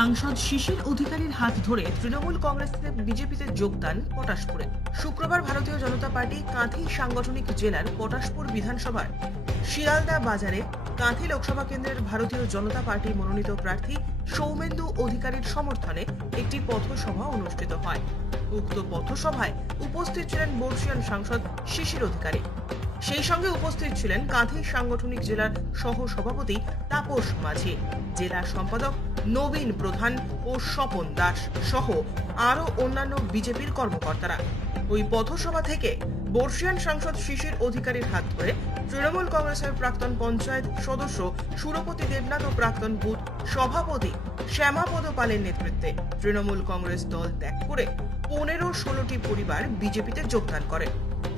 সাংসদ শিশির অধিকারীর হাত ধরে তৃণমূল কংগ্রেস থেকে বিজেপিতে যোগদান পটাশপুরে। শুক্রবার ভারতীয় জনতা পার্টি কাঁথি সাংগঠনিক জেলার পটাশপুর বিধানসভার শিয়ালদা বাজারে কাঁথি লোকসভা কেন্দ্রের ভারতীয় জনতা পার্টি মনোনীত প্রার্থী সৌমেন্দু অধিকারীর সমর্থনে একটি পথসভা অনুষ্ঠিত হয়। উক্ত পথসভায় উপস্থিত ছিলেন বর্ষিয়ান সাংসদ শিশির অধিকারী। সেই সঙ্গে উপস্থিত ছিলেন কাঁথি সাংগঠনিক জেলার সহ সভাপতি তাপস মাঝি, জেলা সম্পাদক নবীন প্রধান ও স্বপন দাস সহ আরও অন্যান্য বিজেপির কর্মকর্তারা। ওই পথসভা থেকে বর্ষিয়ান সাংসদ শিশির অধিকারীর হাত ধরে তৃণমূল কংগ্রেসের প্রাক্তন পঞ্চায়েত সদস্য সুরপতি দেবনাথ ও প্রাক্তন বুথ সভাপতি শ্যামাপদ পালের নেতৃত্বে তৃণমূল কংগ্রেস দল ত্যাগ করে পনেরো ষোলোটি পরিবার বিজেপিতে যোগদান করে।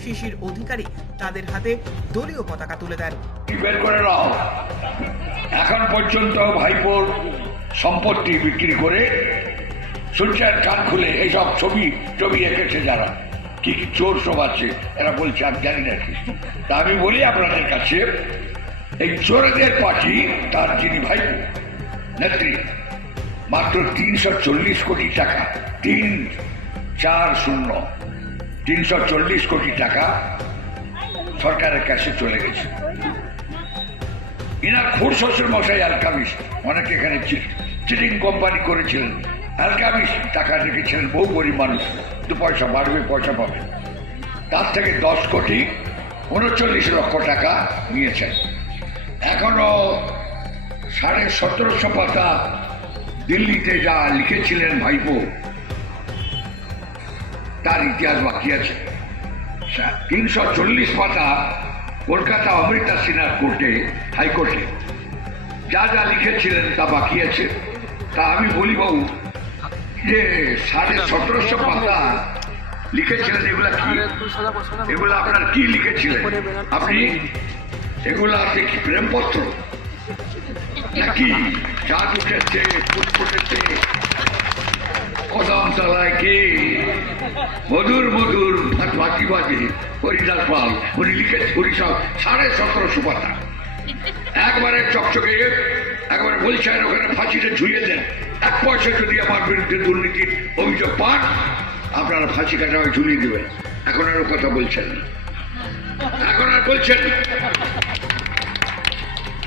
শিশির অধিকারী তাদের হাতে দলীয় পতাকা তুলে দেন। বের করে নাও। এখন পর্যন্ত ভাইপোর সম্পত্তি বিক্রি করে সূর্যের কান খুলে এইসব ছবি ছবি এঁকেছে যারা। কি কি চোর সব আছে, এরা বলছে, আমি জানি না কি। তা আমি বলি আপনাদের কাছে, এই চোরদের পার্টি তার যিনি ভাইপো, নেত্রী, মাত্র তিনশো চল্লিশ কোটি টাকা, তিন চার শূন্য। তিনশো চল্লিশ কোটি টাকা সরকারের কাছে চলে গেছে। এনার খুর শ্বশুর মশাই অ্যালকামিস অনেকে এখানে চিটিং কোম্পানি করেছিলেন। অ্যালকামিস টাকা রেখেছিলেন, বহু গরিব মানুষ। দু পয়সা বাড়বে, পয়সা পাবে। তার থেকে দশ কোটি, উনচল্লিশ লক্ষ টাকা নিয়েছেন। এখনও সাড়ে সতেরোশো পাতা দিল্লিতে যা লিখেছিলেন ভাইপো তার ইতিহাস বাকি আছে। তিনশো চল্লিশ পাতা কলকাতা অমৃতা সিনহার কোর্টে, হাইকোর্টে। যা যা লিখেছিলেন তা বাকি আছে। তা আমি বলি বাবু যে সাড়ে সতেরোশো পাতা লিখেছিলেন, এগুলা কি? এগুলো আপনার কি লিখেছিলেন? আপনি এগুলো আপনি কি প্রেমপত্র? নাকি চাঁদ উঠেছে ফুট ফুটেছে কদম তলায় কে? মধুর মধুর ফাঁকি বাজে? হরিদাস পাল, উনি লিখে সাড়ে সতেরোশো পাতা। একবারে চকচকে, একবারে বলছেন ওখানে ফাঁসিটা ঝুলিয়ে দেন। এক পয়সা যদি আমার বিরুদ্ধে দুর্নীতির অভিযোগ পান, আপনারা ফাঁসি কাটা ঝুলিয়ে দেবেন। এখন আরও কথা বলছেন এখন আর বলছেন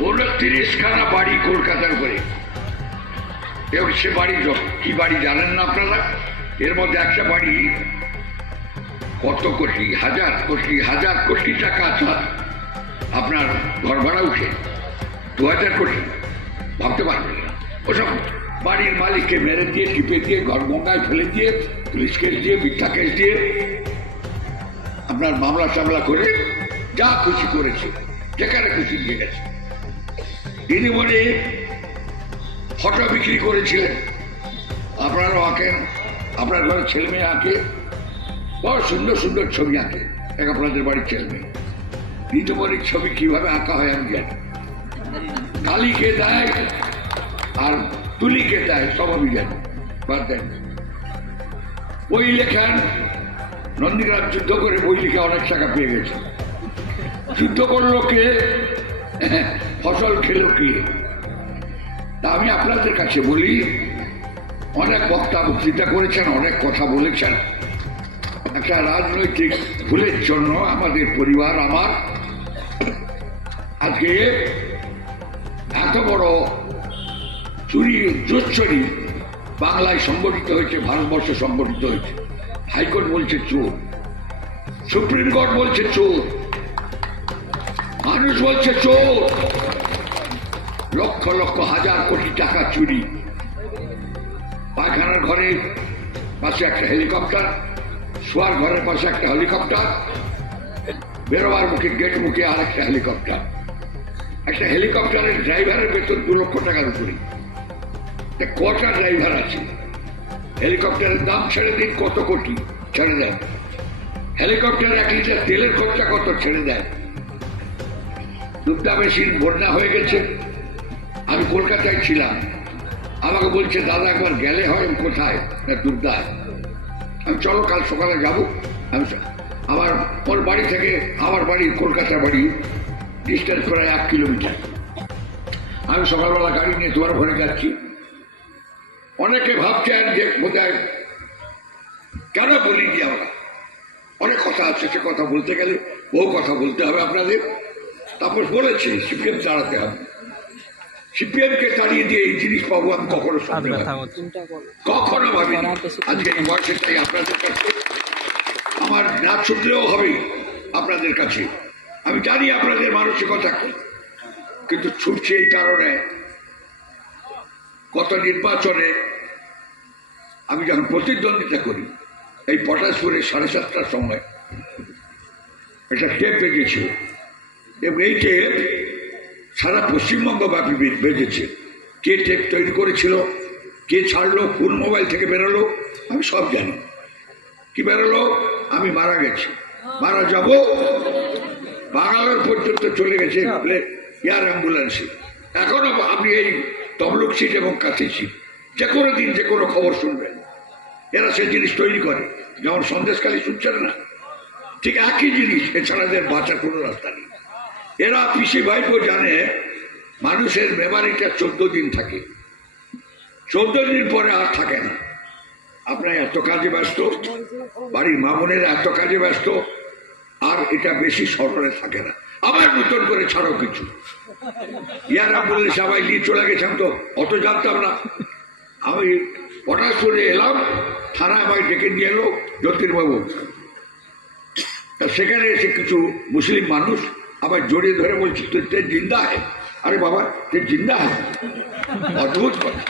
উনত্রিশ খানা বাড়ি কলকাতার করে এবং সে বাড়ি কি বাড়ি জানেন না আপনারা? এর মধ্যে একটা বাড়ি কত কোটি, হাজার কোটি হাজার কোটি টাকা আছে। আপনার ঘর ভাড়া উঠে দু হাজার কোটি। ভাবতে পারবেন না। ওসব বাড়ির মালিককে মেরে দিয়ে, টিপে দিয়ে, ঘর গঙ্গায় ফেলে দিয়ে, পুলিশ কেস দিয়ে, মিথ্যা কেস দিয়ে আপনার মামলা টামলা করে যা খুশি করেছে, যেখানে খুশি দিয়ে গেছে। তিনি বলে ফটো বিক্রি করেছিলেন। আপনারাও আঁকেন আপনার ঘরে ছেলে মেয়ে আঁকে, বড় সুন্দর সুন্দর ছবি আঁকে, এক আপনাদের বাড়ির ছেলে মেয়ে। ঋতুমণির ছবি কীভাবে আঁকা হয় আমি জানি। কালীকে দেয় আর তুলিকে দেয়, সব আমি জানি, বাদ দেন বই লেখান, নন্দীগ্রাম যুদ্ধ করে বই লিখে অনেক টাকা পেয়ে গেছে। যুদ্ধ করল কে? ফসল খেলো কে? তা আমি আপনাদের কাছে বলি, অনেক বক্তা বক্তৃতা করেছেন, অনেক কথা বলেছেন। একটা রাজনৈতিক ভুলের জন্য আমাদের পরিবার আমার আজকে এত বড় চুরি, জোচ্চুরি বাংলায় সংগঠিত হয়েছে, ভারতবর্ষে সংগঠিত হয়েছে। হাইকোর্ট বলছে চোর, সুপ্রিম কোর্ট বলছে চোর, মানুষ বলছে চোর। লক্ষ লক্ষ হাজার কোটি টাকা চুরি। পায়খানার ঘরের পাশে একটা হেলিকপ্টার, শোয়ার ঘরের পাশে একটা হেলিকপ্টার, বেরোবার মুখে গেট মুখে আর একটা হেলিকপ্টার। একটা হেলিকপ্টারের ড্রাইভারের বেতন দু লক্ষ টাকার উপরে। কটা ড্রাইভার আছে? হেলিকপ্টারের দাম ছেড়ে দিন, কত কোটি? ছেড়ে দেন। হেলিকপ্টারে এক লিটার তেলের খরচা কত? ছেড়ে দেন। দুধটা মেশিন বন্যা হয়ে গেছে। আমি কলকাতায় ছিলাম। আমাকে বলছে, দাদা, একবার গেলে হয় কোথায়? না দুর্দায় আমি, চলো, কাল সকালে যাব। আমি আমার, ওর বাড়ি থেকে আমার বাড়ি কলকাতা বাড়ি ডিস্টেন্স প্রায় এক কিলোমিটার আমি সকালবেলা গাড়ি নিয়ে তোমার ঘরে যাচ্ছি। অনেকে ভাবছেন যে, বোধহয়, কেন বলিনি আমরা অনেক কথা আছে, সে কথা বলতে গেলে বহু কথা বলতে হবে আপনাদের। তারপর বলেছি সিপিএম তাড়াতে হবে। সিপিএমকে তাড়িয়ে দিয়ে এই জিনিস পাবো আমি কখনো। কখনো ভাবিনি। আজকে এই বয়সে চাই আপনাদের কাছে। আমার না ছুটলেও হবে আপনাদের কাছে। আমি জানি আপনাদের মানসিকতা কি কিন্তু ছুটছে এই কারণে গত নির্বাচনে আমি যখন প্রতিদ্বন্দ্বিতা করি এই পটাশপুরের সাড়ে সাতটার সময় একটা টেপ বেজেছিল। এবং এই টেপ সারা পশ্চিমবঙ্গ ব্যাপী বে- বেজেছে কে টেপ তৈরি করেছিল কে ছাড়লো কোন মোবাইল থেকে বেরোলো আমি সব জানি। কি বেরোলো? আমি মারা গেছি। মারা যাব? বাঙালোর পর্যন্ত চলে গেছে এয়ার অ্যাম্বুলেন্সে। এখনও আপনি এই তমলুক সিট এবং কাছে সিট যে কোনো দিন যে কোনো খবর শুনবেন। এরা সেই জিনিস তৈরি করে। যেমন সন্দেশকালী শুনছেন না? ঠিক একই জিনিস এছাড়া বাঁচার কোনো রাস্তা নেই। এরা পিসি ভাইপো জানে, মানুষের মেমারিটা চোদ্দ দিন থাকে। চোদ্দ দিন পরে আর থাকে না। আপনার এত কাজে ব্যস্ত, বাড়ির মামুনের এত কাজে ব্যস্ত, আর এটা বেশি স্মরণে থাকে না। আবার নতুন করে ছাড়ো কিছু। ইয়ারা বললে সবাই নিয়ে চলে গেছিলাম তো, অত জানতাম না। আমি হঠাৎ করে এলাম থানা আমায় ডেকে নিয়ে এলো জ্যোতির্বাবু। সেখানে এসে কিছু মুসলিম মানুষ আবার জড়িয়ে ধরে বলছি তুই জিন্দা হে? আরে বাবা তুই জিন্দা হে। অদ্ভুত কথা।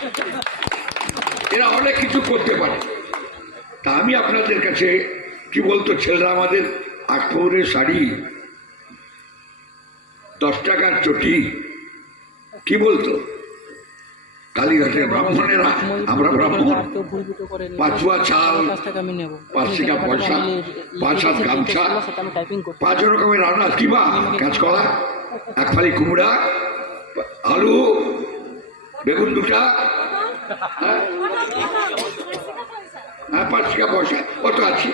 এরা অনেক কিছু করতে পারে। তা আমি আপনাদের কাছে কি বলতো, ছেলেরা আমাদের আট শাড়ি, দশ টাকার চটি, কি বলতো? ব্রাহ্মণেরা। আমরা ব্রাহ্মণ। পাঁচুয়া চাল পাঁচ টাকা পয়সা পাঁচ হাত গামছা। পাঁচ রকমের রান্না কিবা কাঁচকলা এক ফালি কুমড়া আলু বেগুন দুটা হ্যাঁ? হ্যাঁ পাঁচ টাকা পয়সা। কত আছে।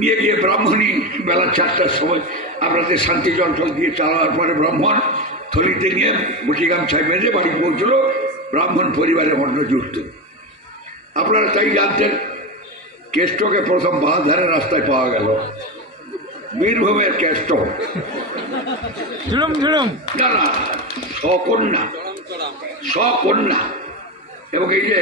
নিয়ে গিয়ে ব্রাহ্মণী বেলা চারটার সময় আপনাদের শান্তি জল দিয়ে চালাবার পরে ব্রাহ্মণ থলিতে নিয়ে মুঠি গামছায় বেঁধে বাড়ি পৌঁছলো। ব্রাহ্মণ পরিবারে অন্য যুক্ত। আপনারা তাই জানতেন কেষ্টকে প্রথম বাঁধারে রাস্তায় পাওয়া গেল। বীরভূমের কেষ্ট। না সকন্যা সকন্যা এবং এই যে